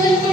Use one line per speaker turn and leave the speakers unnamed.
முதல் பிள்ளையாக